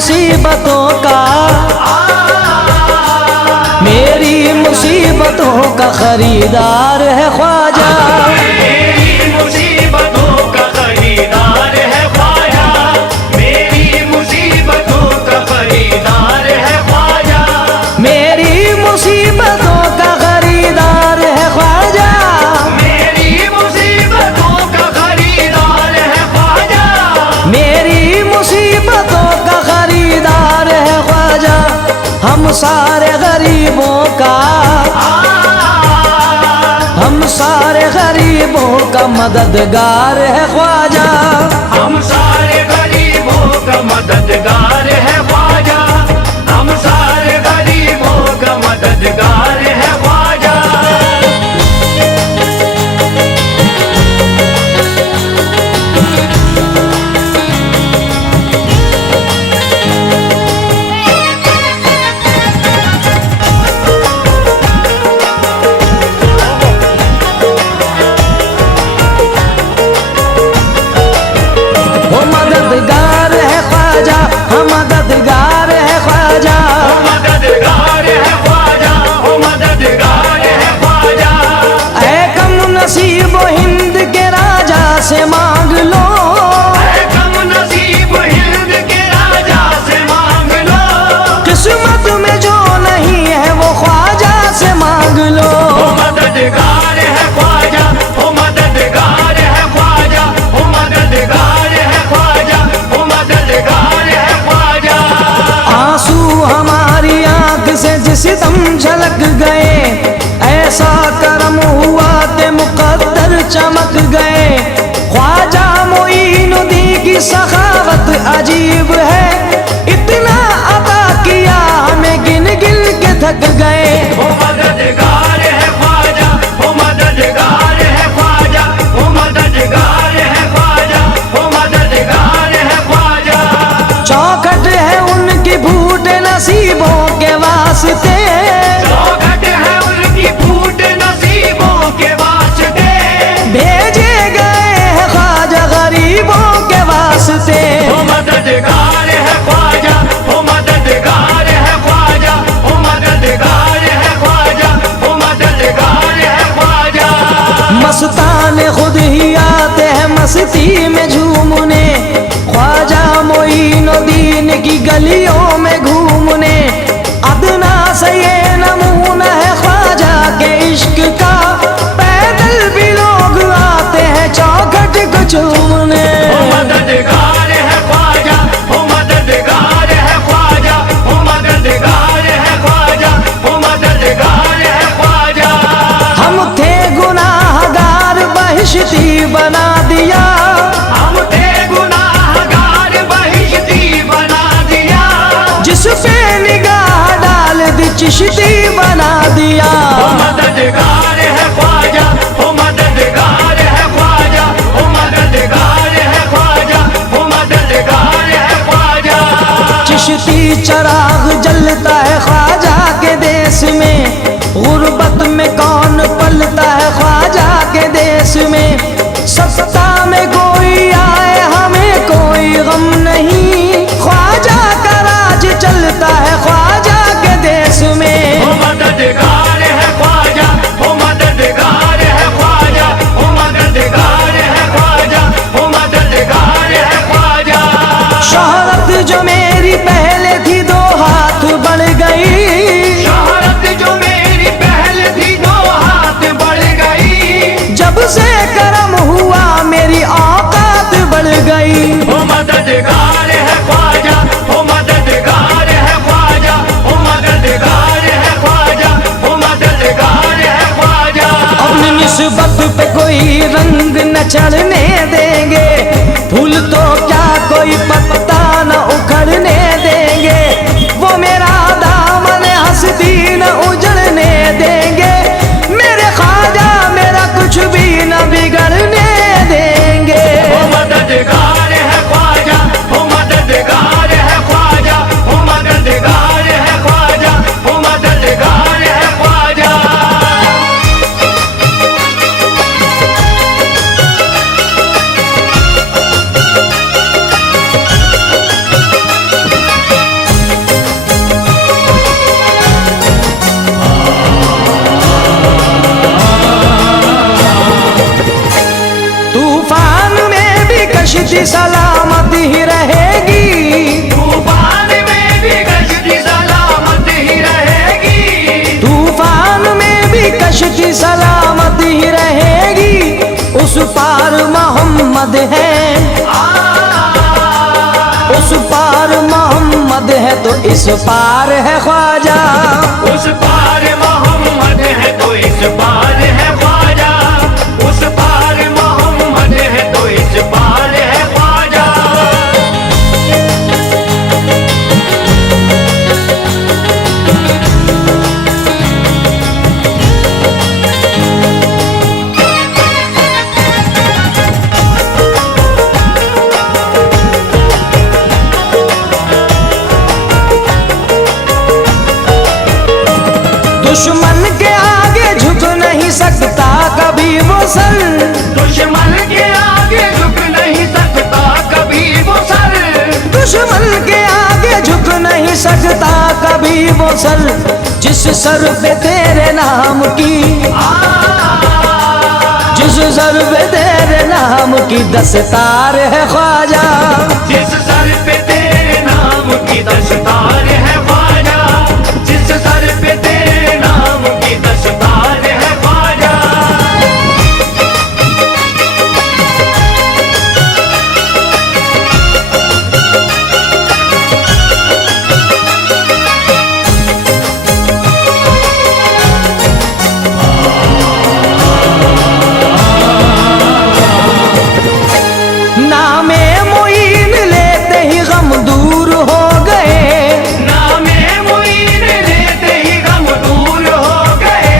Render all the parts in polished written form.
मुसीबतों का, मेरी मुसीबतों का खरीदार है ख्वाजा। मेरी मुसीबतों का खरीदार है ख्वाजा, मेरी मुसीबतों का खरीदार है ख्वाजा, मेरी मुसीबतों का खरीदार है ख्वाजा, मेरी मुसीबतों का खरीदार है ख्वाजा, मेरी मुसीबतों का खरीदार है ख्वाजा। हम सारे गरीबों का, हम सारे गरीबों का मददगार है ख्वाजा। हम सारे गरीबों का मददगार है ख्वाजा, हम सारे गरीबों का मददगार है ख्वाजा। वो मददगार है ख्वाजा, हम मददगार है ख्वाजा। ओ मददगार है ख्वाजा, ओ मददगार है ख्वाजा। ऐ कम नसीब हिंद के राजा से मांग लो, ऐ कम नसीब हिंद के राजा से मांग लो, किस्मत में जो नहीं है वो ख्वाजा से मांग लो। ओ मददगार है ख्वाजा, ओ मददगार है ख्वाजा, ओ मददगार है ख्वाजा, ओ मददगार है ख्वाजा। आंसू हमारी आंख से जिस दम झलक गए, ऐसा करम हुआ ते मुकद्दर चमक गए। ख्वाजा मोइनुद्दीन की सखावत अजीब है, इतना अता किया हमें गिन गिन के थक गए। ओ मददगार है ख्वाजा, ओ मददगार है ख्वाजा, ओ मददगार है ख्वाजा, ओ मददगार है ख्वाजा। चौखट है उनकी फूटे नसीबों के वास्ते, चौखट है उनकी फूट नसीबों के वास्ते, भेजे गए हैं ख्वाजा गरीबों के वास्ते। ओ मददगार है ख्वाजा, ओ मददगार है ख्वाजा, ओ मददगार है ख्वाजा, ओ मददगार है ख्वाजा। मस्ताने खुद ही आते हैं मस्ती में झूमने, ख्वाजा मोइनुद्दीन की गलियों में घूमने। अदना से ये नमूना है ख्वाजा के इश्क का, पैदल भी लोग आते हैं चौखट को चूमने। ओ मददगार है ख्वाजा, ओ मददगार है ख्वाजा, ओ मददगार है ख्वाजा, ओ मददगार है ख्वाजा। हम थे गुनाहगार बहिश्ती बना दिया, हम थे गुनाहगार बहिश्ती बना दिया, जिस पे निगाह डाल दी चिश्ती बना दिया। ओ मददगार है ख्वाजा, ओ मददगार है ख्वाजा, ओ मददगार है ख्वाजा, ओ मददगार है ख्वाजा। चिश्ती चराग जलता है ख्वाजा के देश में, गुर्बत में कौन पलता है ख्वाजा के देश में। सत्ता में कोई आए हमें कोई गम नहीं, ख्वाजा का राज चलता है ख्वाजा के देश में। ओ मददगार है ख्वाजा, ओ मददगार है ख्वाजा, ओ मददगार है ख्वाजा, ओ मददगार है ख्वाजा। शोहरत जो मेरी पहले थी दो हाथ बढ़ गई, शोहरत जो मेरी पहले थी दो हाथ बढ़ गई, जब से करम हुआ मेरी औकात बढ़ गई। ओ मददगार है ख्वाजा, ओ मददगार है ख्वाजा, ओ मददगार है ख्वाजा, ओ मददगार है ख्वाजा। अपनी निस्बत पे कोई रंग न चढ़ने देंगे, फूल तो क्या कोई पत्ता न उखड़ने देंगे। वो मेरा दामन हंसती न उजड़ने देंगे, मेरे ख्वाजा मेरा कुछ भी न बिगड़ने देंगे। ओ मददगार है ख्वाजा, ओ मददगार है ख्वाजा, ओ मददगार है ख्वाजा, ओ मददगार है ख्वाजा। कश्ती सलामत ही रहेगी, तूफान में भी कश्ती सलामत ही रहेगी, तूफान में भी कश्ती सलामत ही रहेगी। उस पार मोहम्मद है, उस पार मोहम्मद है तो इस पार है ख्वाजा, उस पार मोहम्मद है तो इस पार है ख्वाजा, उस पार मोहम्मद है तो इस पार है ख्वाजा। दुश्मन के आगे झुक नहीं सकता कभी वो सर, दुश्मन के आगे झुक नहीं सकता कभी वो सर, दुश्मन के आगे झुक नहीं सकता कभी वो सर। जिस सर पे तेरे नाम की, जिस सर पे तेरे नाम की दस्तार है ख्वाजा, जिस सर पे तेरे नाम की दस्तार है ख्वाजा, जिस सर पे तेरे नाम की दस्तार है ख्वाजा। नामे मुईन लेते ही गम दूर हो गए, नामे मुईन लेते ही गम दूर हो गए,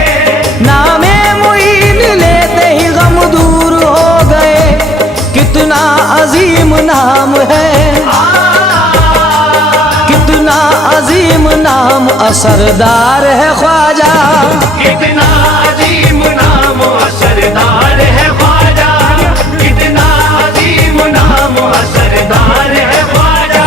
नामे मुईन लेते ही गम दूर हो गए। कितना अजीम नाम है, कितना अजीम नाम असरदार है ख्वाजा, कितना अजीम नाम असरदार है ख्वाजा, कितना अजीम नाम असरदार है ख्वाजा।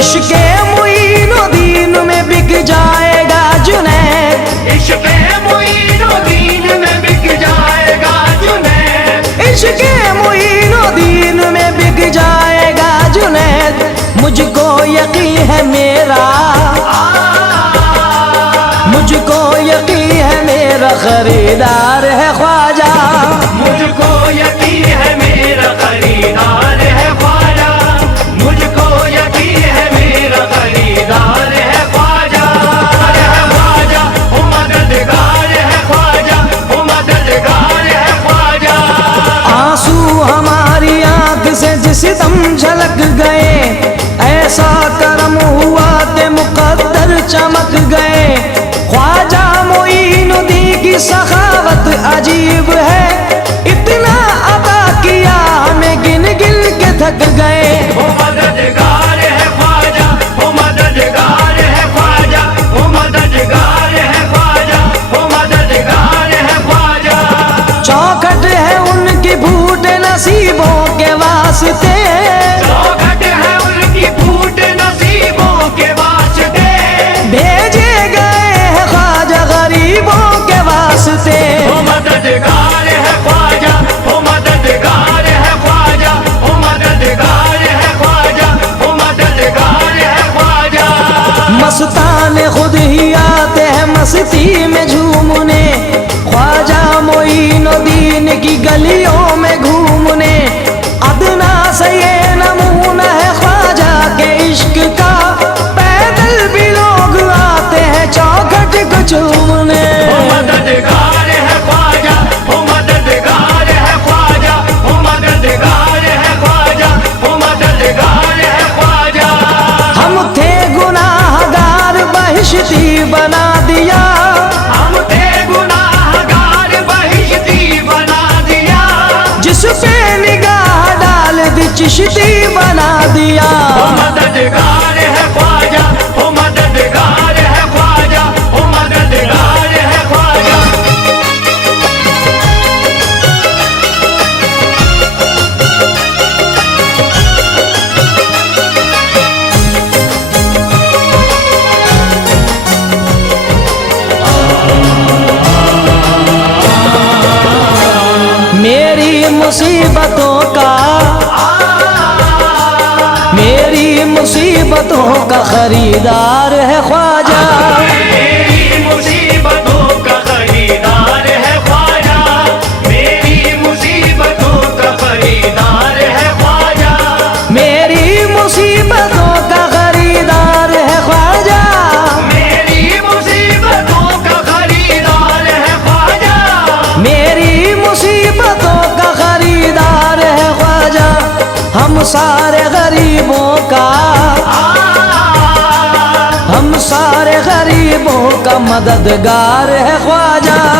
इश्क़े मुईनुद्दीन में बिक जाएगा जुनैद, इश्क़े मुईनुद्दीन में बिक जाएगा जुनैद, इश्क़े मुईनुद्दीन में बिक जाएगा जुनैद। मुझको यकीन है मेरा, मुझको यकीन है मेरा खरीदार है ख्वाजा, मुझको यकीन है मेरा खरीदार है ख्वाजा, मुझको यकीन है मेरा खरीदार है ख्वाजा। ख्वाजा ओ मददगार है ख्वाजा, ओ मददगार है ख्वाजा। आंसू हमारी आंख से जिस दम झलक गए, ऐसा करम हुआ ते मुकद्दर चमक गए। ख्वाजा मोइनुद्दीन की सखावत अजीब है, इतना अता किया हमें गिन गिन के थक गए। ओ मददगार है ख्वाजा, ओ मददगार है ख्वाजा, ओ मददगार है ख्वाजा, ओ मददगार है ख्वाजा। चौखट है उनकी फूट नसीबों के वास्ते, चौखट है उनकी फूट नसीबों के वास्ते, भेजे गए हैं ख्वाजा गरीबों के वास्ते। ओ मददगार है ख्वाजा, ओ मददगार है ख्वाजा, ओ मददगार है ख्वाजा, ओ मददगार है ख्वाजा। मस्ताने खुद ही आते हैं मस्ती में झूमने, ख्वाजा मोइनुद्दीन की गलियों में घूमने। अदना से ये नमूना है ख्वाजा के इश्क का, पैदल भी लोग आते हैं चौखट को चूमने। ओ मददगार है ख्वाजा, ओ मददगार है ख्वाजा, ओ मददगार है ख्वाजा, ओ मददगार है ख्वाजा। हम थे गुनाहगार बहिश्ती बना दिया, हम थे गुनाहगार बहिश्ती बना दिया, जिस पे निगाह डाल दी चिश्ती मुसीबतों का, मेरी मुसीबतों का खरीदार है ख्वाजा। मेरी मुसीबतों का खरीदार है ख्वाजा, मेरी मुसीबतों का खरीदार है ख्वाजा, मेरी मुसीबतों का खरीदार है ख्वाजा, मेरी मुसीबतों का खरीदार है ख्वाजा, मेरी मुसीबतों का खरीदार है ख्वाजा। हम सारे गरीबों का, हम सारे गरीबों का मददगार है ख्वाजा।